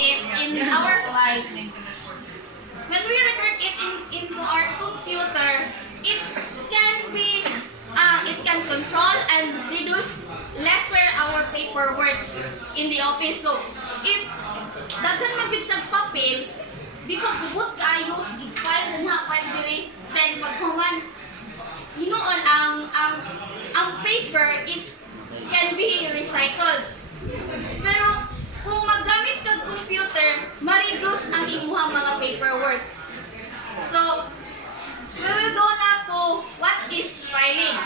it in our file, when we record it into our computer, it can be, it can control and reduce lesser our paperworks in the office. So, if daghan man gyud siyang papel, di pa gubot kaayo sige file na file diri, then paghuman hinuon ang paper is can be recycled. Pero kung maggamit kag computer, ma-reduce ang imuhang mga paperworks. So, we will go now to what is filing.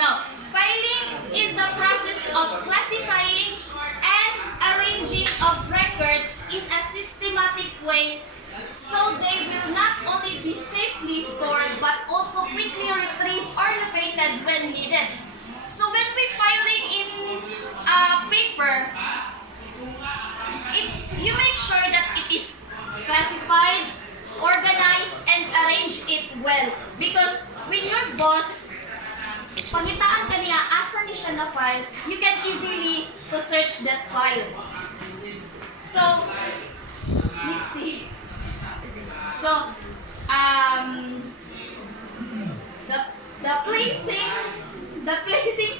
Now, filing is the process of classifying and arranging of records in a systematic way so they will not only be safely stored but also quickly retrieved or located when needed. So when we filing in paper, you make sure that it is classified, organized, and arrange it well. Because when your boss, pangitaan ka niya, asa ni siya na files, you can easily to search that file. So, let's see. So, the placing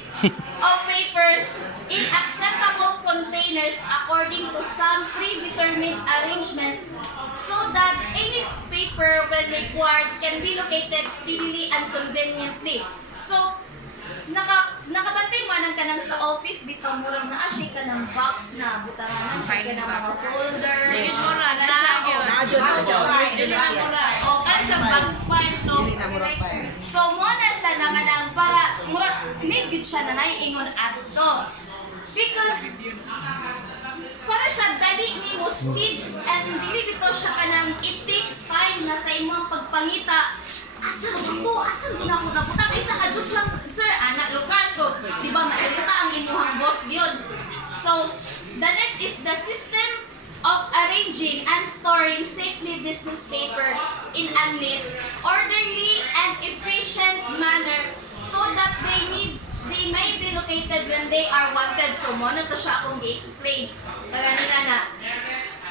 of papers in acceptable containers according to some predetermined arrangement so that any paper when required can be located speedily and conveniently. So, nakabantay man ang kanang sa office, bitaw murang na asya ka ng box na butaranan siya ka ng mga folder. Mura na siya. O, kan siya box file. So, muna siya na kanang para, mura, need good siya na naiingon ato. Because, para siya dali ni mo speed and dili dito siya kanang it takes time na sa imong pagpangita. Asa na ako napunta kaysa kadjut lang sir anak lugar, so di ba mairita ang imuhang boss yun. So the next is the system of arranging and storing safely business paper in a neat, orderly and efficient manner so that they may be located when they are wanted. So mo na to siya akong gi-explain kagana na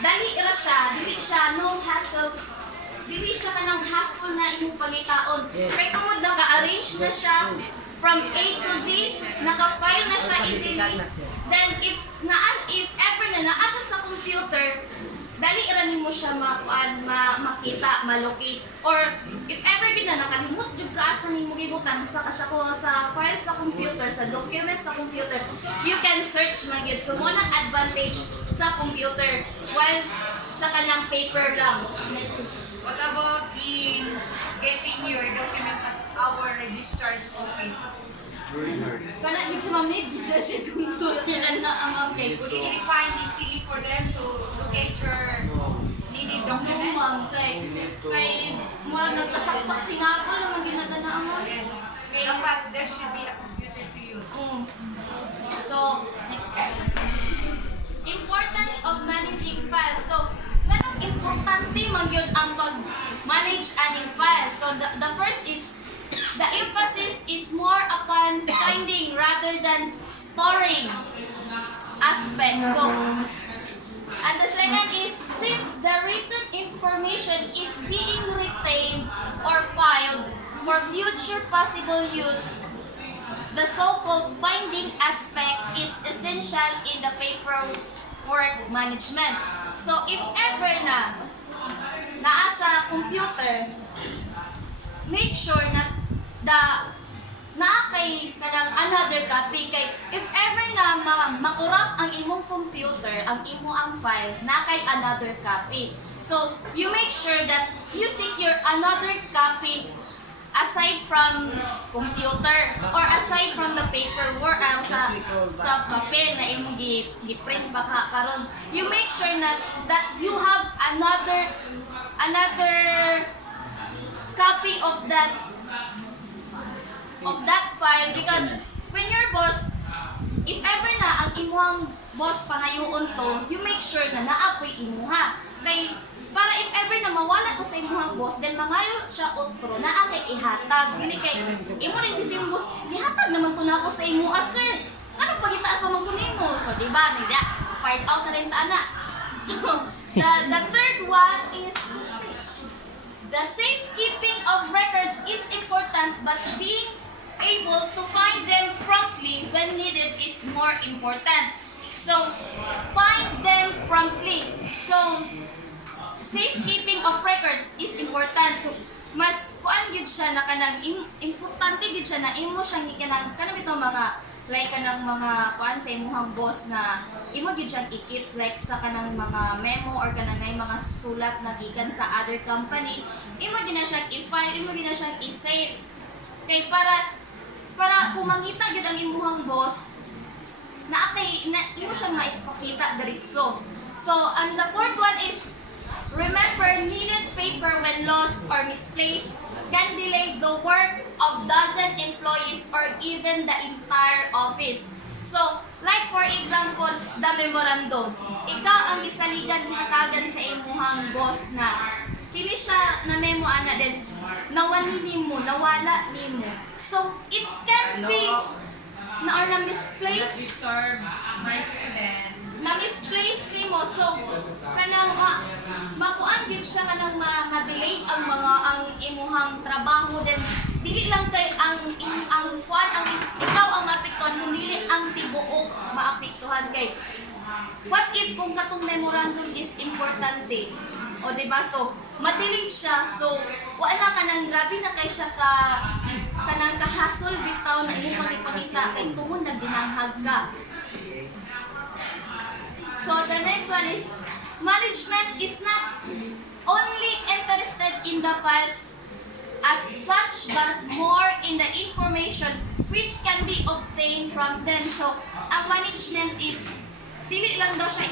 dali ra siya, dili siya no hassle. Dili siya kanang hassle na imong pangitaon. Kay tungod naka-arrange na siya from A to Z, naka-file na siya easily. Then if ever na naa siya sa computer, dali ra nimo siya makita, malocate. Or if ever gid na nakalimot jud ka asa nimo gibutan sa file sa computer, sa document sa computer, you can search man gyud. So mo nang advantage sa computer while sa kanang paper lang. What about in getting your document at our registrar's office? Kana gid siya ma'am need gid siya kung na ang paper. Would it find easily for them to locate your needed documents? Ma'am, kay mura nagkasaksak sinabol naman ginadana mo. Yes. Dapat there should be a computer to use. So, next. Importance of managing files. So, ganong importante magyud ang pag-manage aning files. So, the first is, the emphasis is more upon finding rather than storing aspect. So, and the second is, since the written information is being retained or filed for future possible use, the so-called finding aspect is essential in the paperwork management. So, if ever na naa sa computer, make sure na naa kay kanang another copy. Kay if ever na makurap ang imong computer, ang file, na kay another copy. So, you make sure that you secure another copy aside from computer or aside from the paperwork sa papel na imong gi-print baka karon, you make sure that you have another copy of that file, because when your boss, if ever na ang imuhang boss pangayoon to, you make sure na naapoy imuha. Kay para if ever na mawala to sa imuhang boss, then mangayo siya otro na akay ihatag. Dili kay imo rin si boss, ihatag naman to na ako sa imuha sir. Ano pagitaan pa man kunin mo? So di ba nila find out na rin ta na. So, the third one is the safekeeping of records is important, but being able to find them promptly when needed is more important. So, find them promptly. So, safekeeping of records is important. So, mas kuan gyud siya na kanang importante gyud siya na imo siyang kanang ito mga like kanang mga kuan sa imong boss na imo gyud siyang i-keep like sa kanang mga memo or kanang mga sulat na gikan sa other company, imo gyud na siyang i-file, imo gyud na siyang i-save. Kay para kung mangita gyud ang imong boss na imo siyang maipakita diretso. So, and the fourth one is remember, needed paper when lost or misplaced can delay the work of dozen employees or even the entire office. So, like for example, the memorandum. Ikaw ang isaligan hatagan sa imuhang boss na hindi siya na memo ana din nawala nimo. So, it can be na or na misplaced Disturb my student. na-misplace nimo. So, kanang makuan gyud siya kanang ma-delay ang imuhang trabaho then dili lang kay ang kuan ang ikaw ang maapektuhan dili ang tibuok maapektuhan kay what if kung katong memorandum is importante o diba so ma-delete siya so wala ka nang grabe na kay siya kanang kahasol bitaw na imong ipakita kay tuhon na binanghag ka. So the next one is management is not only interested in the files as such but more in the information which can be obtained from them. So ang management is dili lang daw siya